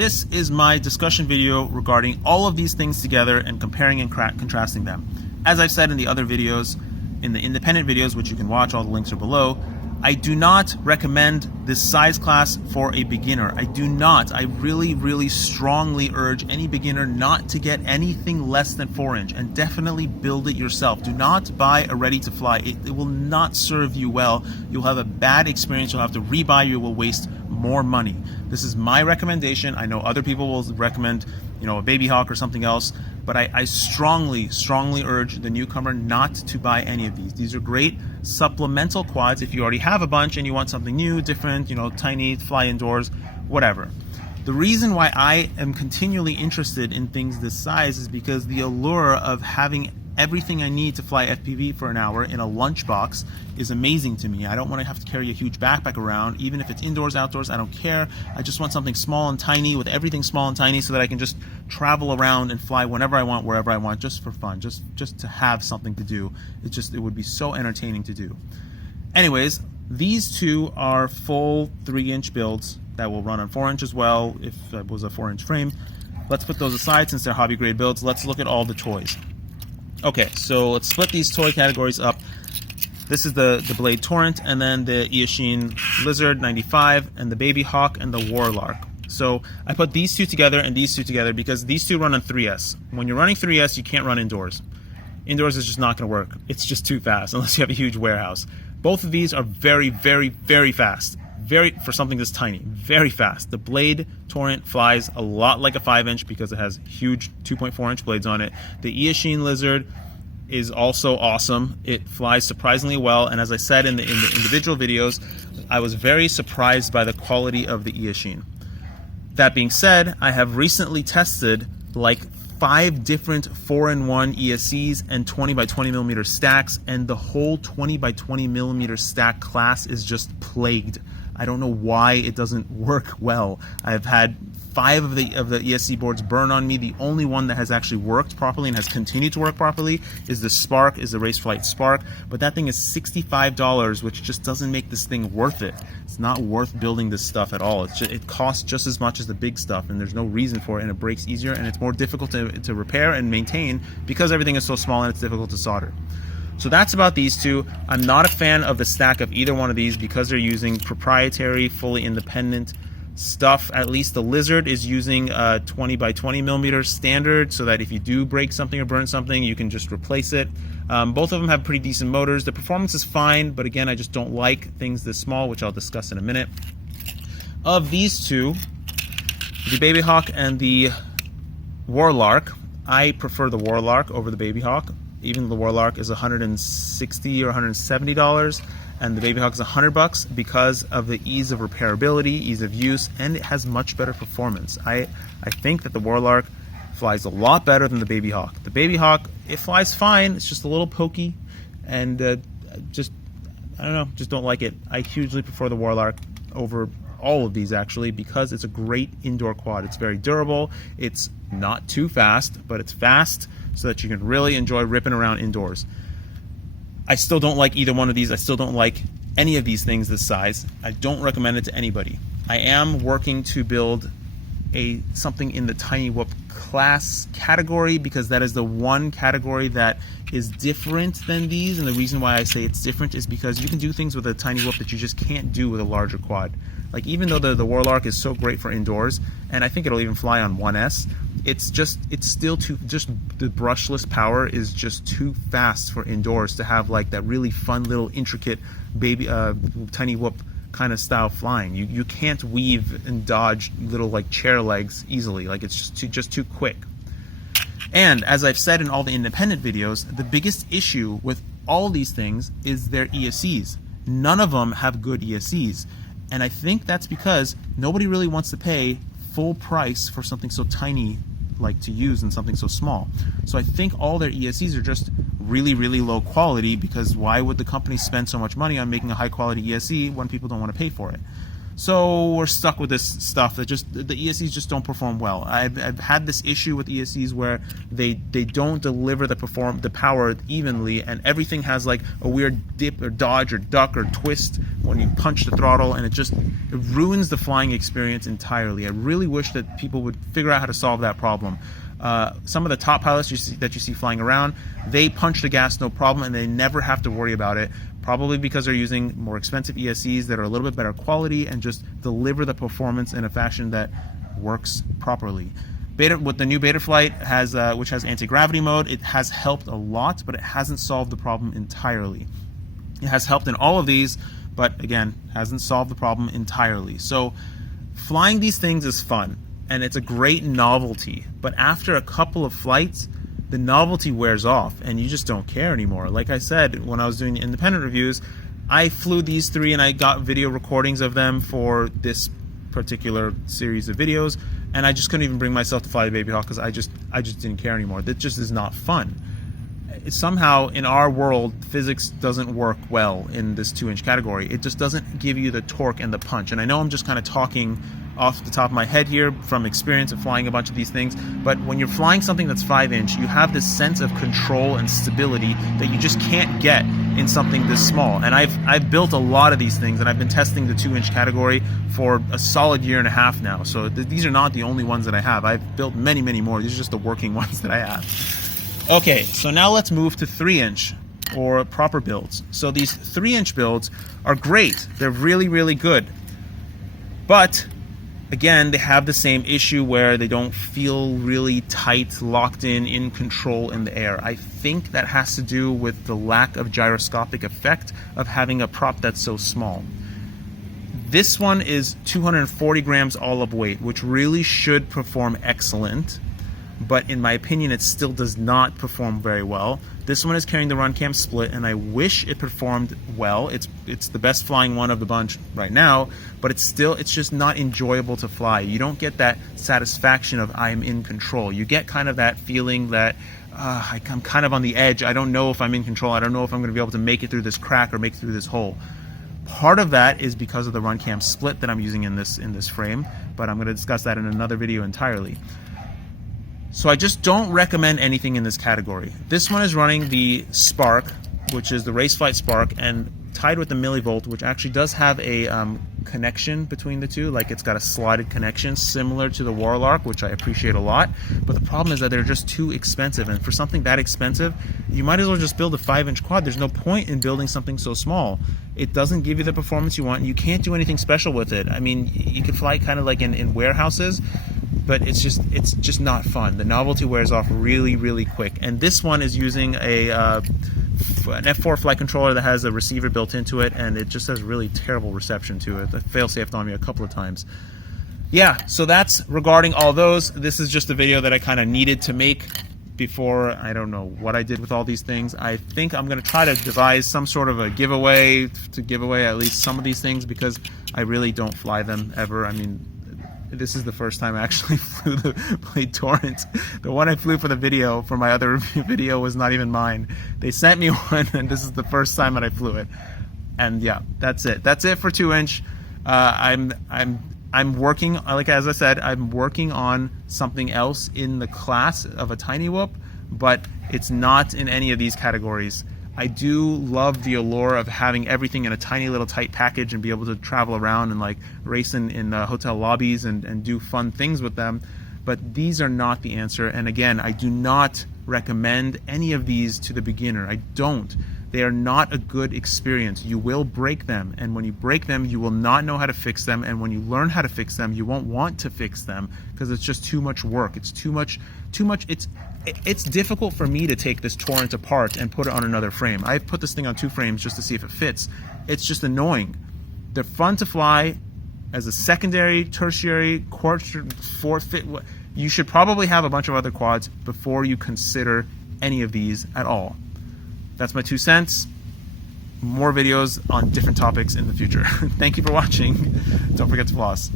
This is my discussion video regarding all of these things together and comparing and contrasting them. As I've said in the other videos, in the independent videos, which you can watch, all the links are below, I do not recommend this size class for a beginner. I do not. I really strongly urge any beginner not to get anything less than 4-inch and definitely build it yourself. Do not buy a ready to fly. It will not serve you well. You'll have a bad experience. You'll have to rebuy. You will waste more money. This is my recommendation. I know other people will recommend, a Baby Hawk or something else, but I strongly urge the newcomer not to buy any of these. These are great supplemental quads if you already have a bunch and you want something new, different, tiny, fly indoors, whatever. The reason why I am continually interested in things this size is because the allure of having everything I need to fly FPV for an hour in a lunchbox is amazing to me. I don't want to have to carry a huge backpack around, even if it's indoors, outdoors, I don't care. I just want something small and tiny with everything small and tiny so that I can just travel around and fly whenever I want, wherever I want, just for fun, just to have something to do. It would be so entertaining to do. Anyways, these two are full 3-inch builds that will run on 4-inch as well if it was a 4-inch frame. Let's put those aside since they're hobby grade builds. Let's look at all the toys. Okay, so let's split these toy categories up. This is the Blade Torrent, and then the Eachine Lizard 95, and the Baby Hawk and the Warlark. So I put these two together and these two together because these two run on 3S. When you're running 3S, you can't run indoors. Indoors is just not going to work. It's just too fast unless you have a huge warehouse. Both of these are very fast. For something this tiny, very fast. The Blade Torrent flies a lot like a 5-inch because it has huge 2.4-inch blades on it. The Eachine Lizard is also awesome. It flies surprisingly well, and as I said in the individual videos, I was very surprised by the quality of the Eachine. That being said, I have recently tested like 5 different 4-in-1 ESCs and 20 by 20 millimeter stacks, and the whole 20 by 20 millimeter stack class is just plagued. I don't know why it doesn't work well. I've had 5 of the ESC boards burn on me. The only one that has actually worked properly and has continued to work properly is the Spark, is the Raceflight Spark. But that thing is $65, which just doesn't make this thing worth it. It's not worth building this stuff at all. It costs just as much as the big stuff, and there's no reason for it, and it breaks easier, and it's more difficult to repair and maintain because everything is so small and it's difficult to solder. So that's about these two. I'm not a fan of the stack of either one of these because they're using proprietary, fully independent stuff. At least the Lizard is using a 20 by 20 millimeter standard so that if you do break something or burn something, you can just replace it. Both of them have pretty decent motors. The performance is fine, but again, I just don't like things this small, which I'll discuss in a minute. Of these two, the Baby Hawk and the Warlark, I prefer the Warlark over the Baby Hawk. Even the Warlark is $160 or $170, and the Baby Hawk is $100 because of the ease of repairability, ease of use, and it has much better performance. I think that the Warlark flies a lot better than the Baby Hawk. The Baby Hawk, it flies fine. It's just a little pokey, and I don't know, just don't like it. I hugely prefer the Warlark over all of these actually because it's a great indoor quad. It's very durable. It's not too fast, but it's fast so that you can really enjoy ripping around indoors. I still don't like either one of these. I still don't like any of these things this size. I don't recommend it to anybody. I am working to build something in the Tiny Whoop class category because that is the one category that is different than these, and the reason why I say it's different is because you can do things with a Tiny Whoop that you just can't do with a larger quad. Like even though the Warlark is so great for indoors, and I think it'll even fly on 1S, it's still the brushless power is just too fast for indoors to have like that really fun little intricate baby Tiny Whoop kind of style flying. You can't weave and dodge little like chair legs easily. Like it's just too quick. And as I've said in all the independent videos, the biggest issue with all these things is their ESCs. None of them have good ESCs. And I think that's because nobody really wants to pay full price for something so tiny like to use and something so small. So I think all their ESCs are just really low quality because why would the company spend so much money on making a high quality ESC when people don't want to pay for it? So we're stuck with this stuff that just, the ESCs just don't perform well. I've had this issue with ESCs where they don't deliver the power evenly, and everything has like a weird dip or dodge or duck or twist when you punch the throttle, and it ruins the flying experience entirely. I really wish that people would figure out how to solve that problem. Some of the top pilots that you see flying around, they punch the gas no problem, and they never have to worry about it. Probably because they're using more expensive ESCs that are a little bit better quality and just deliver the performance in a fashion that works properly. With the new Betaflight which has anti-gravity mode, it has helped a lot, but it hasn't solved the problem entirely. It has helped in all of these, but again, hasn't solved the problem entirely. So flying these things is fun, and it's a great novelty, but after a couple of flights, the novelty wears off and you just don't care anymore. Like I said, when I was doing independent reviews, I flew these three and I got video recordings of them for this particular series of videos, and I just couldn't even bring myself to fly the Baby Hawk because I just didn't care anymore. That just is not fun. Somehow in our world, physics doesn't work well in this 2-inch category. It just doesn't give you the torque and the punch. And I know I'm just kind of talking off the top of my head here from experience of flying a bunch of these things, but when you're flying something that's 5-inch, you have this sense of control and stability that you just can't get in something this small. And I've built a lot of these things, and I've been testing the 2-inch category for a solid 1.5 years now. So these are not the only ones that I have. I've built many, many more. These are just the working ones that I have. Okay, so now let's move to 3-inch or proper builds. So these 3-inch builds are great. They're really, really good. But again, they have the same issue where they don't feel really tight, locked in control in the air. I think that has to do with the lack of gyroscopic effect of having a prop that's so small. This one is 240 grams all of weight, which really should perform excellent, but in my opinion, it still does not perform very well. This one is carrying the run cam split, and I wish it performed well. It's the best flying one of the bunch right now, but it's just not enjoyable to fly. You don't get that satisfaction of I'm in control. You get kind of that feeling that I'm kind of on the edge. I don't know if I'm in control. I don't know if I'm going to be able to make it through this crack or make it through this hole. Part of that is because of the run cam split that I'm using in this frame, but I'm going to discuss that in another video entirely. So I just don't recommend anything in this category. This one is running the Spark, which is the Raceflight Spark, and tied with the millivolt, which actually does have a connection between the two. Like, it's got a slotted connection similar to the Warlark, which I appreciate a lot. But the problem is that they're just too expensive, and for something that expensive, you might as well just build a 5-inch quad. There's no point in building something so small. It doesn't give you the performance you want, and you can't do anything special with it. I mean, you can fly kind of like in warehouses, but it's just not fun. The novelty wears off really, really quick. And this one is using an F4 flight controller that has a receiver built into it, and it just has really terrible reception to it. It fail-safed on me a couple of times. Yeah, so that's regarding all those. This is just a video that I kind of needed to make before. I don't know what I did with all these things. I think I'm going to try to devise some sort of a giveaway to give away at least some of these things, because I really don't fly them ever. I mean, this is the first time I actually flew the Blade Torrent. The one I flew for the video, for my other review video, was not even mine. They sent me one, and this is the first time that I flew it. And yeah, that's it. That's it for 2-inch. I'm working, like as I said, I'm working on something else in the class of a tiny whoop, but it's not in any of these categories. I do love the allure of having everything in a tiny little tight package and be able to travel around and like race in hotel lobbies and do fun things with them. But these are not the answer. And again, I do not recommend any of these to the beginner. I don't. They are not a good experience. You will break them, and when you break them, you will not know how to fix them, and when you learn how to fix them, you won't want to fix them because it's just too much work. It's too much. It's difficult for me to take this Torrent apart and put it on another frame. I've put this thing on 2 frames just to see if it fits. It's just annoying. They're fun to fly as a secondary, tertiary, fourth fit. You should probably have a bunch of other quads before you consider any of these at all. That's my 2 cents. More videos on different topics in the future. Thank you for watching. Don't forget to floss.